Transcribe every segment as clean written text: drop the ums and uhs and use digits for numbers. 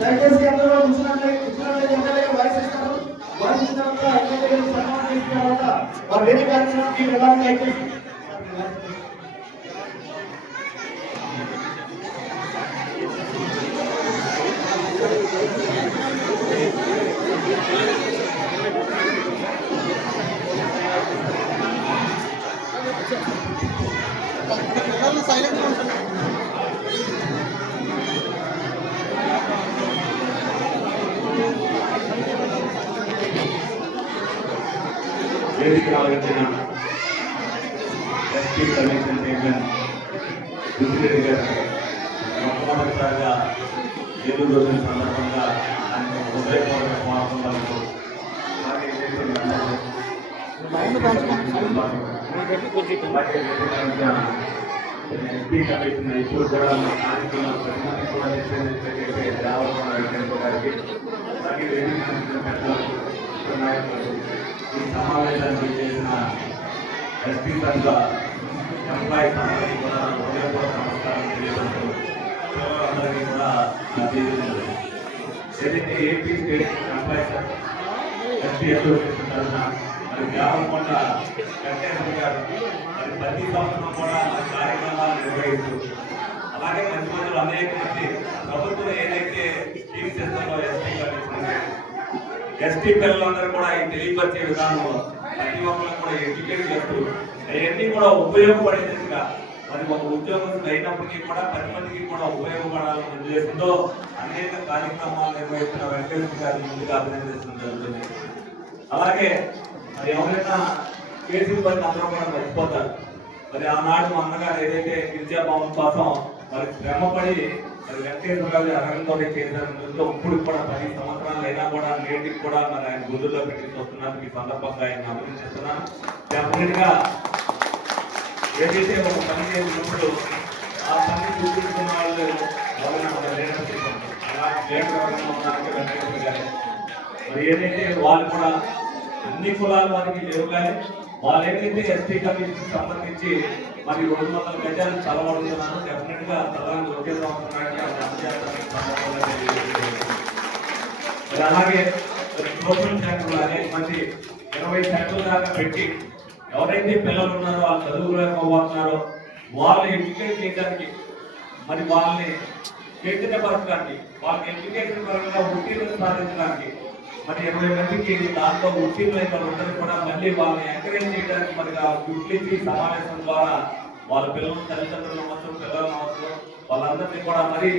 దయచేసి అందరూ కూర్చున్నట్లయితే MLA voice ఇస్తారు. వాయిస్ ఇచ్చిన తర్వాత ఎమ్మెల్యే సన్మానం చేసిన తర్వాత వారు వేరే కార్యక్రమానికి వెళ్ళాలని దయచేసి వేదిక రావాల్సిన ఎస్పీ కమిషన్ చైర్మన్ దుర్గిరెడ్డి గారు మొట్టమొదటిసారిగా 7 రోజుల సందర్భంగా ఆయన హృదయపూర్వక స్వాగతం ఎస్పీ కమిషన్ ఇప్పుడు కూడా కార్యక్రమాలు ప్రతి కూడా చేసే రావాల్సిన గారికి అలాగే వేదిక ఈ సమావేశానికి చేసిన ఎస్పీ సంఘ ఎంప్లాయీస్ అందరికీ కూడా హృదయపూర్వక నమస్కారం తెలియజేస్తూ అందరికీ కూడా ఏదైతే AP state employees SP association తరఫున మరి గ్రామకొండ వెంకటేశ్వర గారు మరి ప్రతి సంవత్సరం కూడా మరి కార్యక్రమాలు నిర్వహిస్తూ అలాగే మంచి మందులు అనేక మంది ప్రభుత్వం ఏదైతే స్కీమ్స్ ఇస్తారో ఎస్టీ పిల్లలందరూ కూడా ఈ తెలియపరిచే విధానంలో ప్రతి ఒక్కరు కూడా ఎడ్యుకేట్ చేస్తూ అవన్నీ కూడా ఉపయోగపడేదిగా మరి ఒక ఉద్యోగం అయినప్పటికీ కూడా 10 మందికి కూడా ఉపయోగపడాలని ఉద్దేశంతో అనేక కార్యక్రమాలు నిర్వహిస్తున్న వెంకటేశ్వర గారి ముందుగా అభినందించడం జరుగుతుంది. అలాగే మరి ఎవరైనా కేసీ పని అందరూ కూడా మర్చిపోతారు. మరి ఆనాడు మా అన్నగారు ఏదైతే విద్యాభవన్ కోసం మరి శ్రమపడి మరి వెంకటేశ్వర గారి అరగంతో చేసినందుకు ఇప్పుడు కూడా 10 సంవత్సరాలు అయినా కూడా నేటికి కూడా మరి ఆయన గుండెల్లో పెట్టి చూస్తున్నారు. ఈ సందర్భంగా ఆయన అభినందిస్తున్నాను. డెఫినెట్ గా ఏదైతే ఒక పని చేసినప్పుడు ఆ పని చూపించుకున్న వాళ్ళు మరి ఏదైతే వాళ్ళు కూడా అన్ని కులాల వారికి లేవు కానీ వాళ్ళు ఏదైతే ఎస్టీ కమిషన్ సంబంధించి మరి 200 గజాలు చదవడుతున్నాను. డెఫినెట్ గా ప్రధాని ఒకే సంవత్సరానికి మరి అలాగే సోషల్ సెంటర్లు అనేక మంది 20 సెంటర్ల దాకా పెట్టి ఎవరైతే పిల్లలు ఉన్నారో వాళ్ళు చదువుకోబోతున్నారో వాళ్ళు ఎడ్యుకేట్ చేయడానికి మరి వాళ్ళని చైతన్యపరచడానికి వాళ్ళకి ఎడ్యుకేషన్ పరంగా ఉత్తీర్ణత సాధించడానికి మరి 20 మందికి దాంట్లో ఉత్తీర్ణులైన వాళ్ళందరూ కూడా మళ్ళీ వాళ్ళని ఎంకరేజ్ చేయడానికి మరి గుర్తించి సమావేశం ద్వారా వాళ్ళ పిల్లలు తల్లిదండ్రులు అవ్వచ్చు పిల్లలు అవ్వచ్చు వాళ్ళందరినీ కూడా మరి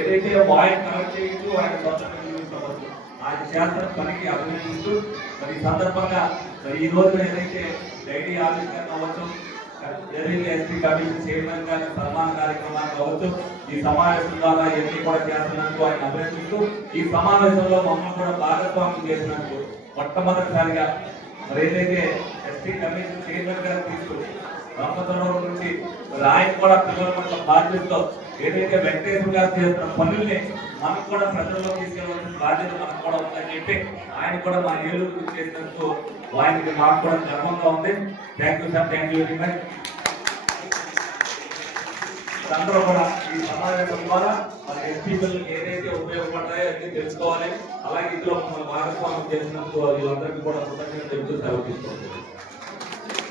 ఏదైతే ఆయన కలెక్ట్ చేయొచ్చు ఆయన స్వతంత్రం చూపించవచ్చు ఆయన చేస్తున్న పనికి అభినందిస్తూ మరి ఈ సందర్భంగా మరి ఈ రోజు ఏదైతే డైలీ ఆవిష్కరణ అవ్వచ్చు ఏదైతే ఎస్పీ కమిషన్ చైర్మన్ గారి సన్మాన కార్యక్రమాన్ని కావచ్చు ఈ సమావేశం ద్వారా ఎన్ని కూడా చేస్తున్నందుకు ఆయన అభినందిస్తూ ఈ సమావేశంలో మమ్మల్ని కూడా భాగస్వామ్యం చేసినందుకు మొట్టమొదటిసారిగా మరి ఏదైతే ఎస్పీ కమిషన్ చైర్మన్ గారు తీసుకు రామచంద్రరావు నుంచి ఆయన కూడా పిల్లల పట్ల బాధ్యతతో ఏదైతే వెంకటేశ్వర గారు చేస్తున్న పనుల్ని మనకు కూడా ప్రజల్లో తీసుకెళ్ళవలసిన బాధ్యత మనకు కూడా ఉందని చెప్పి ఆయన కూడా మా ఏలూరు చేసినందుకు ఆయనకి మాకు కూడా గర్వంగా ఉంది. Thank you sir, thank you very much. అందరూ కూడా ఈ సమావేశం ద్వారా మన ఎస్పీ పిల్లలకి ఏదైతే ఉపయోగపడతాయో అన్ని తెలుసుకోవాలి. అలాగే ఇందులో మమ్మల్ని భాగస్వామ్యం చేసినందుకు వీళ్ళందరికీ కూడా కృతజ్ఞతలు తెలుపుతూ సెలవు తీసుకోవాలి.